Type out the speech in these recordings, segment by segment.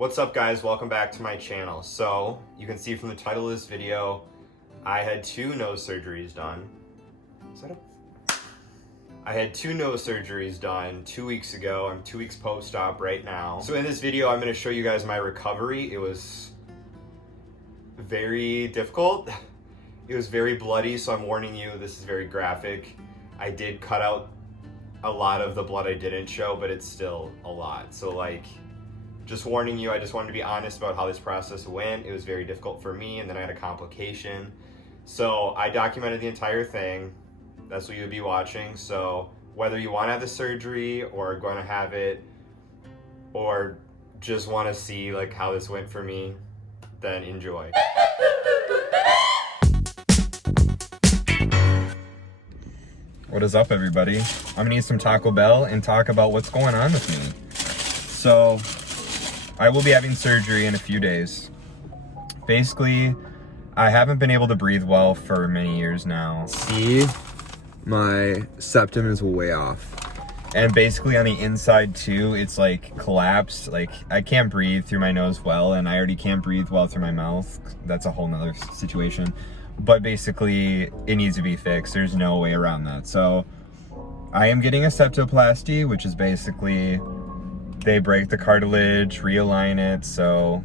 What's up, guys? Welcome back to my channel. So you can see from the title of this video, I had two nose surgeries done. I had two nose surgeries done 2 weeks ago. I'm 2 weeks post-op right now. So in this video, I'm going to show you guys my recovery. It was very difficult. It was very bloody, so I'm warning you, this is very graphic. I did cut out a lot of the blood I didn't show, but it's still a lot. So like, just warning you, I just wanted to be honest about how this process went. It was very difficult for me, and then I had a complication. So I documented the entire thing. That's what you would be watching. So whether you want to have the surgery or going to have it, or just want to see like how this went for me, then enjoy. What is up, everybody? I'm gonna eat some Taco Bell and talk about what's going on with me. So I will be having surgery in a few days. Basically, I haven't been able to breathe well for many years now. See, my septum is way off. And basically on the inside too, it's like collapsed. Like I can't breathe through my nose well, and I already can't breathe well through my mouth. That's a whole nother situation. But basically it needs to be fixed. There's no way around that. So I am getting a septoplasty, which is basically they break the cartilage, realign it so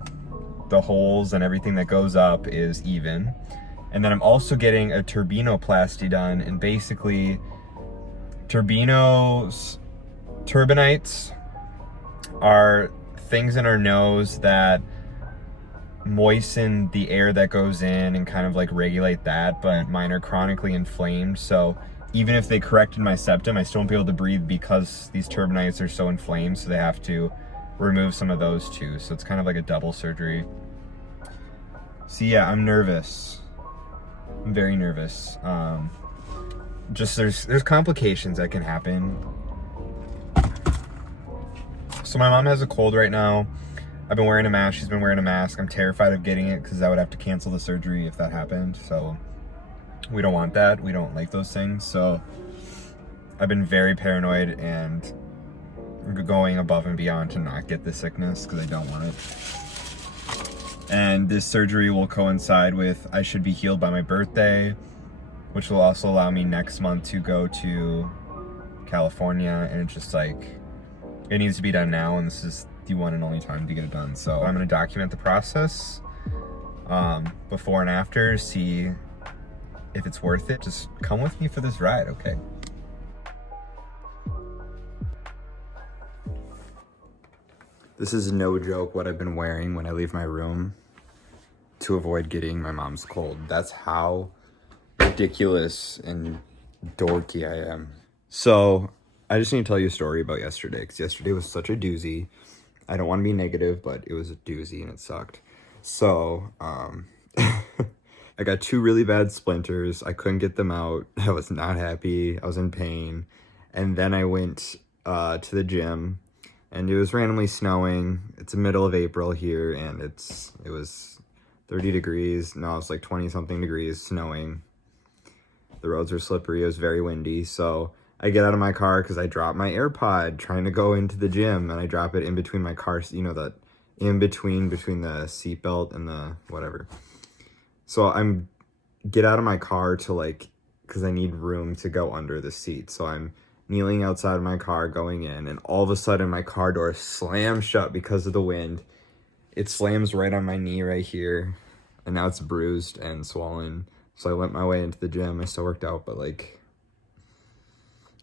the holes and everything that goes up is even. And then I'm also getting a turbinoplasty done, and basically turbinates are things in our nose that moisten the air that goes in and kind of like regulate that, but mine are chronically inflamed. So even if they corrected my septum, I still won't be able to breathe because these turbinates are so inflamed, so they have to remove some of those too. So it's kind of like a double surgery. So yeah, I'm nervous. I'm very nervous. Just there's complications that can happen. So my mom has a cold right now. I've been wearing a mask, she's been wearing a mask. I'm terrified of getting it because I would have to cancel the surgery if that happened. So we don't want that. We don't like those things. So I've been very paranoid and going above and beyond to not get the sickness because I don't want it. And this surgery will coincide with I should be healed by my birthday, which will also allow me next month to go to California. And it's just like, it needs to be done now, and this is the one and only time to get it done. So I'm gonna document the process before and after, see if it's worth it. Just come with me for this ride, okay? This is no joke what I've been wearing when I leave my room to avoid getting my mom's cold. That's how ridiculous and dorky I am. So I just need to tell you a story about yesterday, because yesterday was such a doozy. I don't want to be negative, but it was a doozy and it sucked. So I got two really bad splinters. I couldn't get them out. I was not happy. I was in pain. And then I went to the gym, and it was randomly snowing. It's the middle of April here, and it was 30 degrees. No, it's like 20 something degrees, snowing. The roads were slippery. It was very windy. So I get out of my car because I dropped my AirPod trying to go into the gym, and I drop it in between my car, you know, that in between the seatbelt and the whatever. So I'm get out of my car to like, because I need room to go under the seat. So I'm kneeling outside of my car going in, and all of a sudden my car door slams shut because of the wind. It slams right on my knee right here, and now it's bruised and swollen. So I went my way into the gym. I still worked out, but like,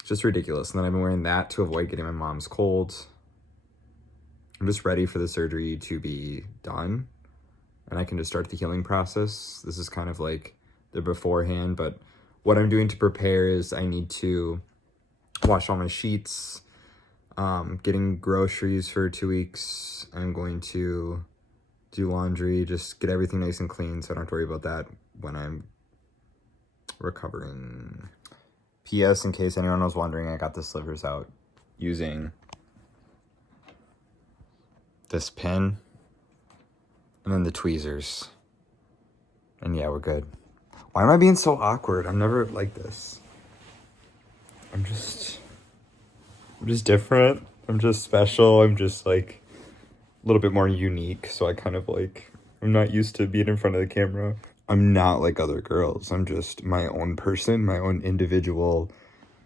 it's just ridiculous. And then I've been wearing that to avoid getting my mom's colds. I'm just ready for the surgery to be done, and I can just start the healing process. This is kind of like the beforehand, but what I'm doing to prepare is I need to wash all my sheets, getting groceries for 2 weeks. I'm going to do laundry, just get everything nice and clean so I don't have to worry about that when I'm recovering. P.S. in case anyone was wondering, I got the slivers out using this pin and then the tweezers. And yeah, we're good. Why am I being so awkward? I'm never like this. I'm just different. I'm just special. I'm just like a little bit more unique, so I kind of like, I'm not used to being in front of the camera. I'm not like other girls. I'm just my own person, my own individual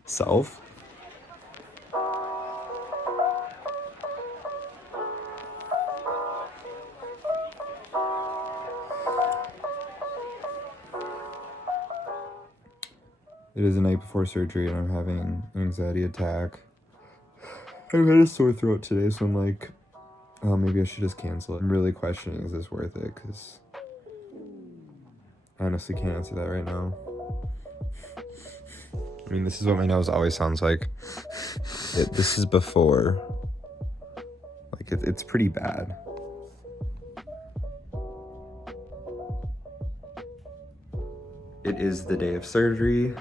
self. It is the night before surgery and I'm having an anxiety attack. I've had a sore throat today, so I'm like, oh, maybe I should just cancel it. I'm really questioning, is this worth it? Because I honestly can't answer that right now. I mean, this is what my nose always sounds like. This is before. Like, it's pretty bad. It is the day of surgery.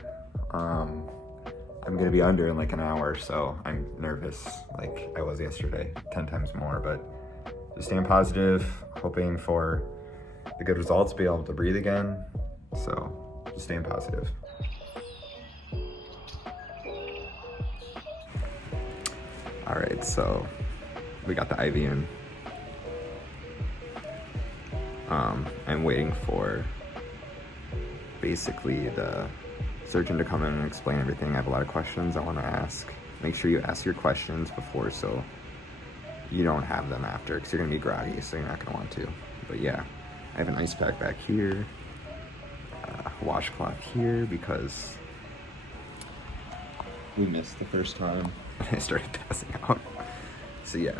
I'm gonna be under in like an hour, so I'm nervous like I was yesterday, 10 times more, but just staying positive, hoping for the good results, be able to breathe again. So just staying positive. All right, so we got the IV in. I'm waiting for basically the surgeon to come in and explain everything. I have a lot of questions I want to ask. Make sure you ask your questions before so you don't have them after, because you're going to be groggy, so you're not going to want to. But yeah, I have an ice pack back here, washcloth here, because we missed the first time and I started passing out. So yeah,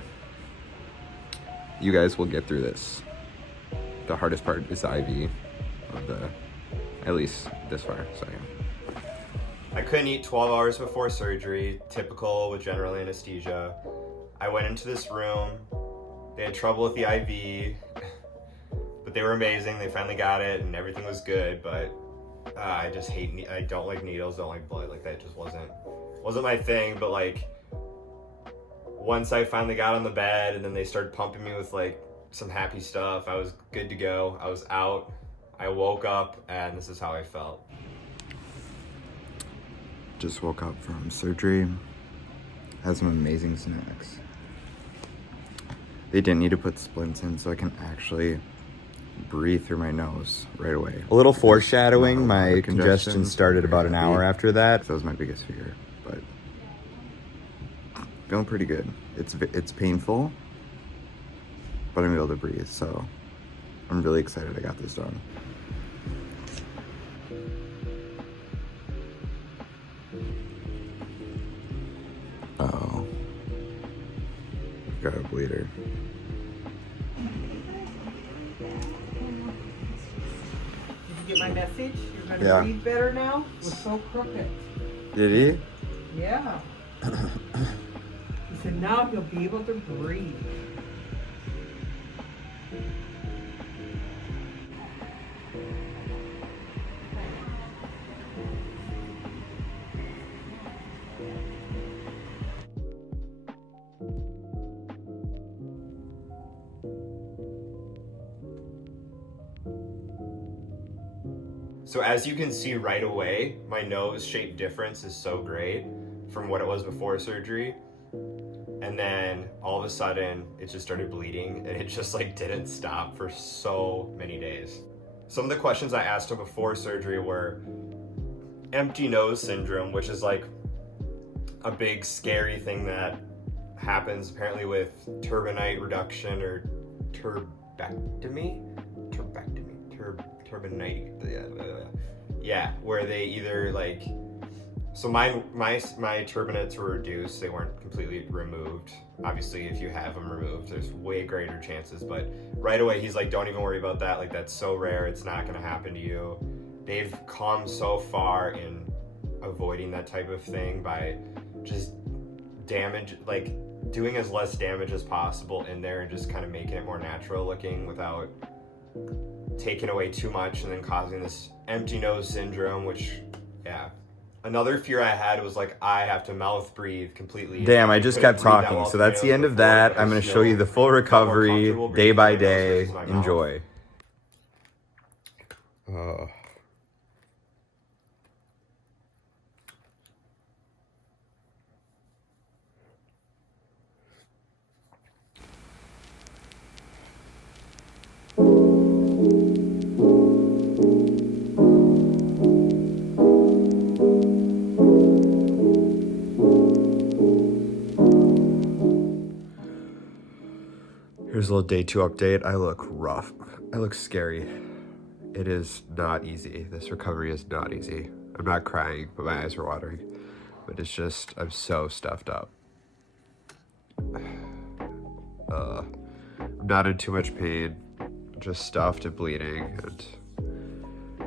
you guys will get through this. The hardest part is the IV of the, at least this far, so yeah. I couldn't eat 12 hours before surgery, typical with general anesthesia. I went into this room, they had trouble with the IV, but they were amazing. They finally got it and everything was good, but I just hate, I don't like needles, don't like blood, like that just wasn't my thing. But like, once I finally got on the bed and then they started pumping me with like some happy stuff, I was good to go. I was out, I woke up, and this is how I felt. Just woke up from surgery, had some amazing snacks. They didn't need to put splints in, so I can actually breathe through my nose right away. A little foreshadowing, my congestion started about an hour after that. That was my biggest fear, but feeling pretty good. It's painful, but I'm able to breathe, so I'm really excited I got this done. Uh-oh. Got a bleeder. Did you get my message? You're gonna breathe better now? It was so crooked. Did he? Yeah. He said now he'll be able to breathe. So as you can see right away, my nose shape difference is so great from what it was before surgery. And then all of a sudden it just started bleeding and it just like didn't stop for so many days. Some of the questions I asked him before surgery were empty nose syndrome, which is like a big scary thing that happens apparently with turbinate reduction or turbinate, yeah, where they either like, so my turbinates were reduced, they weren't completely removed. Obviously if you have them removed there's way greater chances, but right away he's like, don't even worry about that, like that's so rare, it's not gonna happen to you. They've come so far in avoiding that type of thing by just damage, like doing as less damage as possible in there and just kind of making it more natural looking without taking away too much and then causing this empty nose syndrome, which, yeah. Another fear I had was like, I have to mouth breathe completely. Damn, I just kept talking. So that's the end of that. I'm going to show you the full recovery day by day. Enjoy. Here's a little day 2 update. I look rough. I look scary. It is not easy. This recovery is not easy. I'm not crying, but my eyes are watering. But it's just, I'm so stuffed up. I'm not in too much pain. Just stuffed and bleeding. And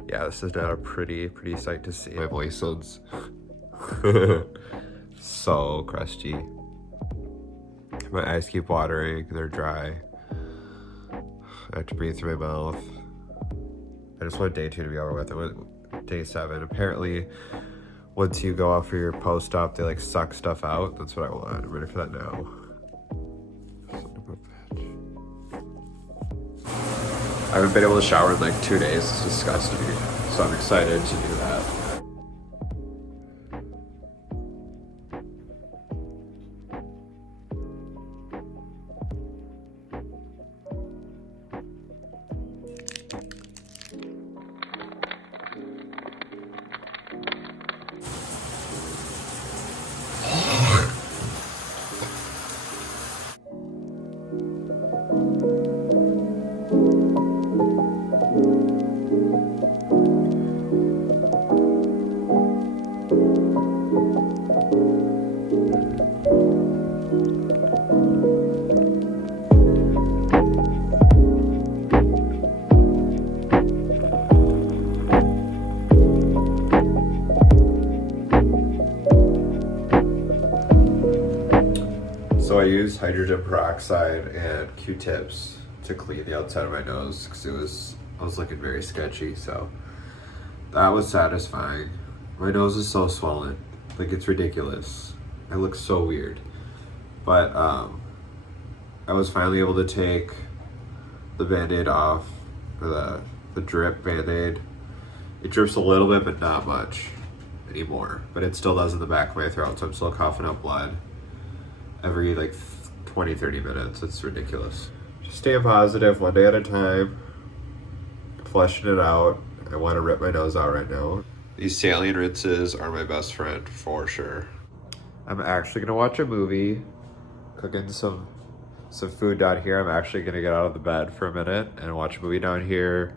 yeah, this is not a pretty sight to see. My voice sounds so crusty. My eyes keep watering. They're dry. I have to breathe through my mouth. I just want day 2 to be over with. It was day 7. Apparently, once you go out for your post-op, they like suck stuff out. That's what I want. I'm ready for that now. I haven't been able to shower in like 2 days. It's disgusting. So I'm excited to do that. So I used hydrogen peroxide and Q-tips to clean the outside of my nose because I was looking very sketchy. So that was satisfying. My nose is so swollen, like it's ridiculous. I look so weird. But I was finally able to take the Band-Aid off, or the drip Band-Aid. It drips a little bit, but not much anymore. But it still does in the back of my throat, so I'm still coughing up blood every like 20-30 minutes. It's ridiculous. Just staying positive one day at a time, flushing it out. I want to rip my nose out right now. These saline rinses are my best friend for sure. I'm actually gonna watch a movie, cooking some food down here. I'm actually gonna get out of the bed for a minute and watch a movie down here.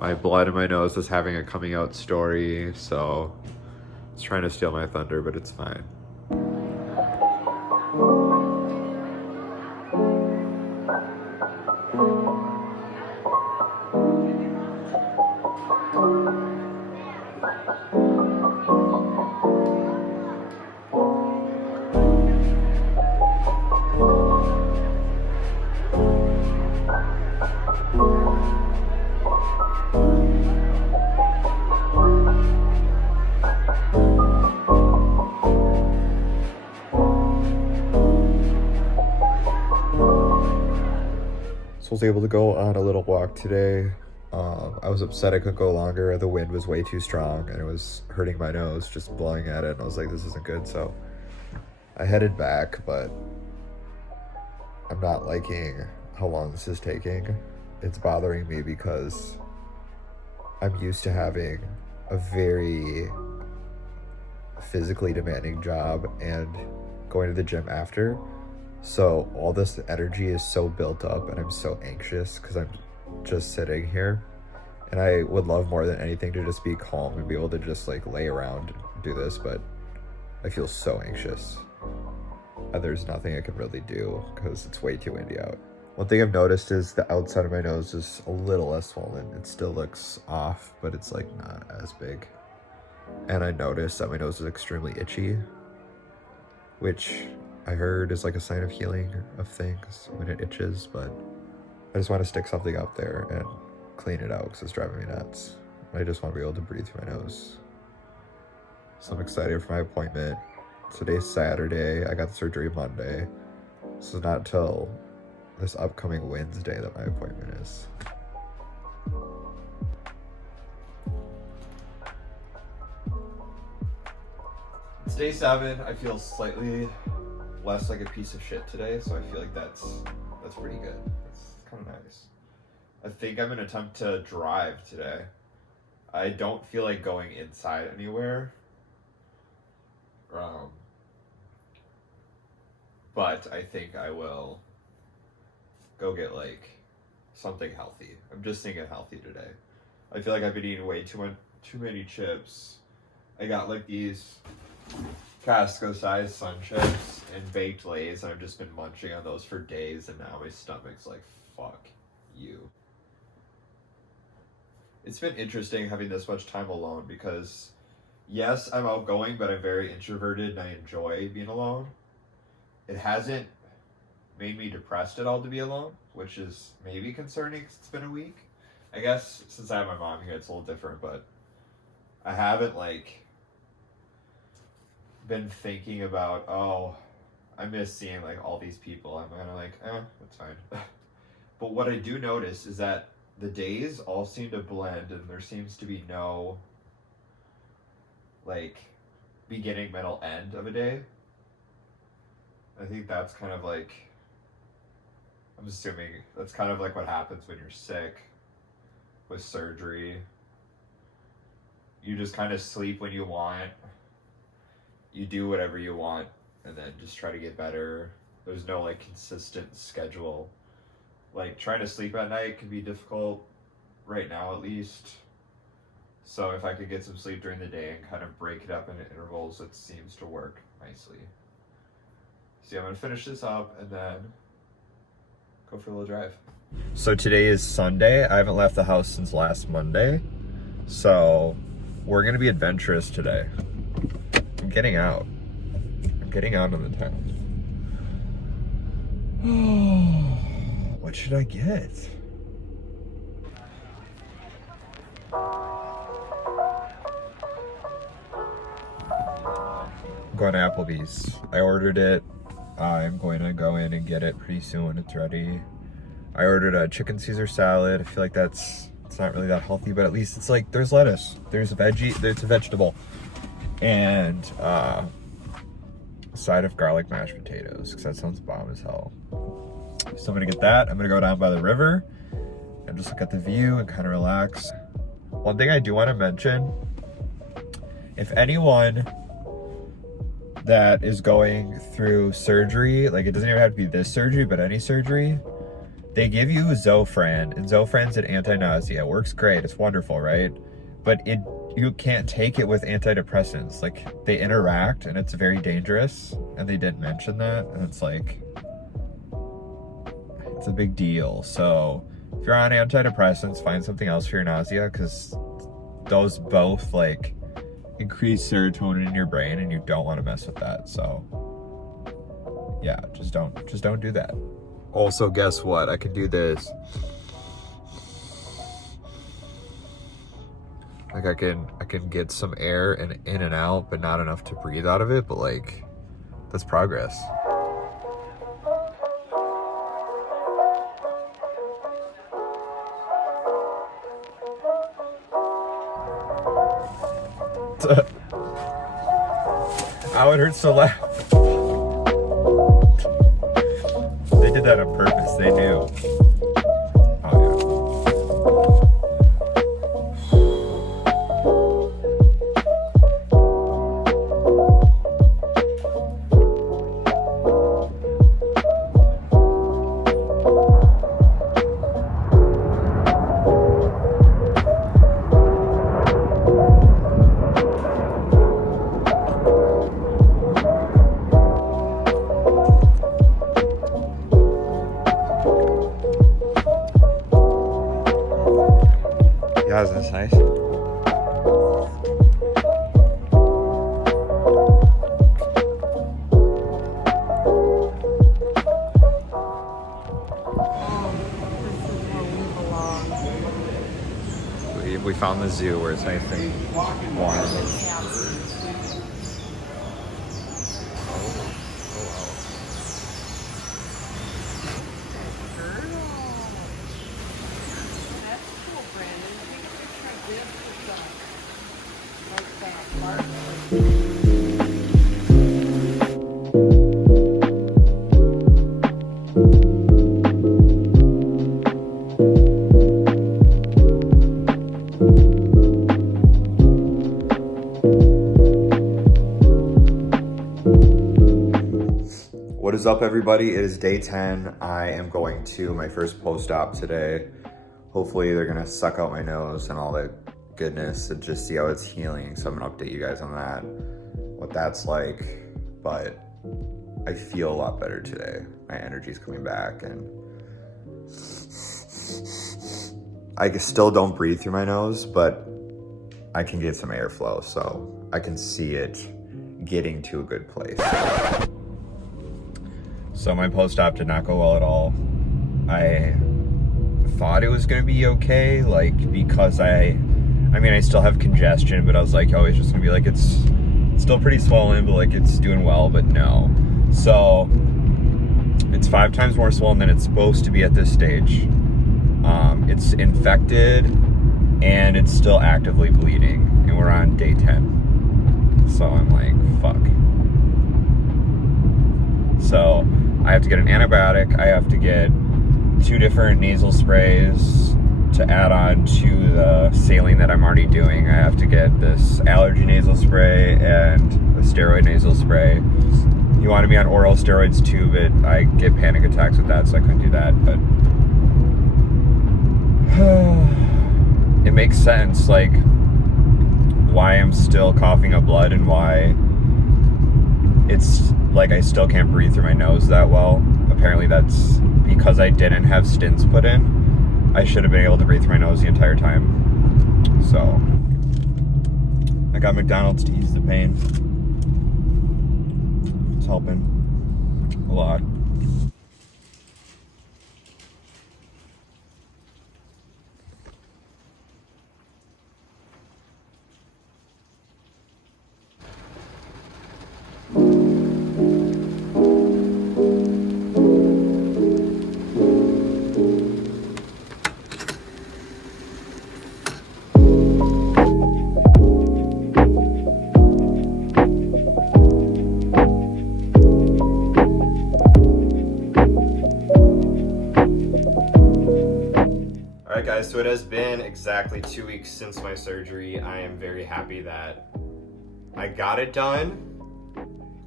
My blood in my nose is having a coming out story, so it's trying to steal my thunder, but it's fine. Was able to go on a little walk today. I was upset I couldn't go longer. The wind was way too strong and it was hurting my nose just blowing at it, and I was like, this isn't good. So I headed back, but I'm not liking how long this is taking. It's bothering me because I'm used to having a very physically demanding job and going to the gym after. So all this energy is so built up and I'm so anxious because I'm just sitting here, and I would love more than anything to just be calm and be able to just like lay around and do this, but I feel so anxious. And there's nothing I can really do because it's way too windy out. One thing I've noticed is the outside of my nose is a little less swollen. It still looks off, but it's like not as big. And I noticed that my nose is extremely itchy, which I heard is like a sign of healing of things when it itches, but I just want to stick something up there and clean it out because it's driving me nuts. I just want to be able to breathe through my nose. So I'm excited for my appointment. Today's Saturday. I got the surgery Monday. So not until this upcoming Wednesday that my appointment is. It's day 7. I feel slightly less like a piece of shit today, so I feel like that's pretty good. That's kind of nice. I think I'm gonna attempt to drive today. I don't feel like going inside anywhere. But I think I will go get like something healthy. I'm just thinking healthy today. I feel like I've been eating way too many chips. I got like these Costco sized Sun Chips and baked Lay's, and I've just been munching on those for days, and now my stomach's like, fuck you. It's been interesting having this much time alone because, yes, I'm outgoing, but I'm very introverted and I enjoy being alone. It hasn't made me depressed at all to be alone, which is maybe concerning because it's been a week. I guess since I have my mom here, it's a little different, but I haven't like been thinking about, oh, I miss seeing like all these people. I'm kind of like, that's fine. But what I do notice is that the days all seem to blend and there seems to be no like beginning, middle, end of a day. I think that's kind of like, I'm assuming that's kind of like what happens when you're sick with surgery. You just kind of sleep when you want, you do whatever you want, and then just try to get better. There's no like consistent schedule. Like trying to sleep at night can be difficult right now, at least. So if I could get some sleep during the day and kind of break it up into intervals, it seems to work nicely. So I'm gonna finish this up and then go for a little drive. So today is Sunday. I haven't left the house since last Monday. So we're gonna be adventurous today. I'm getting out. I'm getting out on the town. What should I get? I'm going to Applebee's. I ordered it. I'm going to go in and get it pretty soon when it's ready. I ordered a chicken Caesar salad. I feel like it's not really that healthy, but at least it's like there's lettuce, there's a veggie, there's a vegetable, and a side of garlic mashed potatoes because that sounds bomb as hell. So I'm gonna get that. I'm gonna go down by the river and just look at the view and kind of relax. One thing I do want to mention, if anyone that is going through surgery, like it doesn't even have to be this surgery, but any surgery, they give you Zofran, and Zofran's an anti-nausea. It works great, it's wonderful, right? But you can't take it with antidepressants. Like they interact and it's very dangerous, and they didn't mention that, and it's like, it's a big deal. So if you're on antidepressants, find something else for your nausea, because those both like increase serotonin in your brain and you don't want to mess with that. So yeah, just don't do that. Also, guess what? I can do this. Like I can get some air and in and out, but not enough to breathe out of it, but like that's progress. Ow, it hurts so loud. They did that on purpose, they knew. Yeah, isn't this nice? We found the zoo where it's nice and warm. What is up, everybody? It is day 10. I am going to my first post-op today. Hopefully they're gonna suck out my nose and all that goodness and just see how it's healing. So I'm gonna update you guys on that, what that's like. But I feel a lot better today. My energy's coming back, and I still don't breathe through my nose, but I can get some airflow, so I can see it getting to a good place. So my post-op did not go well at all. I thought it was gonna be okay, like, because I mean, I still have congestion, but I was like, oh, it's just gonna be like, it's still pretty swollen, but like it's doing well, but no. So it's 5 times more swollen than it's supposed to be at this stage. It's infected and it's still actively bleeding, and we're on day 10. So I'm like, fuck. So I have to get an antibiotic. I have to get 2 different nasal sprays to add on to the saline that I'm already doing. I have to get this allergy nasal spray and a steroid nasal spray. You want to be on oral steroids too, but I get panic attacks with that, so I couldn't do that. But it makes sense, like, why I'm still coughing up blood and why it's like I still can't breathe through my nose that well. Apparently that's because I didn't have stents put in. I should have been able to breathe through my nose the entire time. So I got McDonald's to ease the pain. It's helping a lot. Alright guys, so it has been exactly 2 weeks since my surgery. I am very happy that I got it done.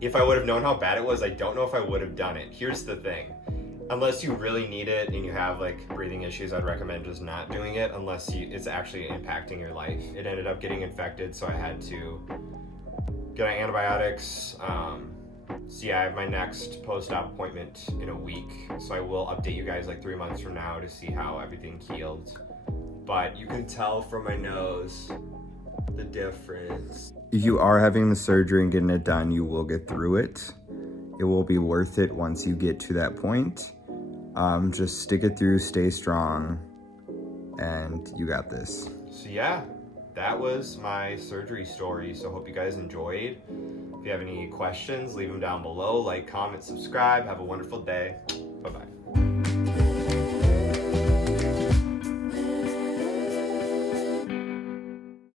If I would have known how bad it was, I don't know if I would have done it. Here's the thing. Unless you really need it and you have like breathing issues, I'd recommend just not doing it unless it's actually impacting your life. It ended up getting infected, so I had to get on antibiotics. See, I have my next post-op appointment in a week, so I will update you guys like 3 months from now to see how everything healed. But you can tell from my nose the difference. If you are having the surgery and getting it done, you will get through it. It will be worth it once you get to that point. Just stick it through, stay strong, and you got this. So yeah, that was my surgery story. So hope you guys enjoyed. If you have any questions, leave them down below. Like, comment, subscribe. Have a wonderful day. Bye-bye.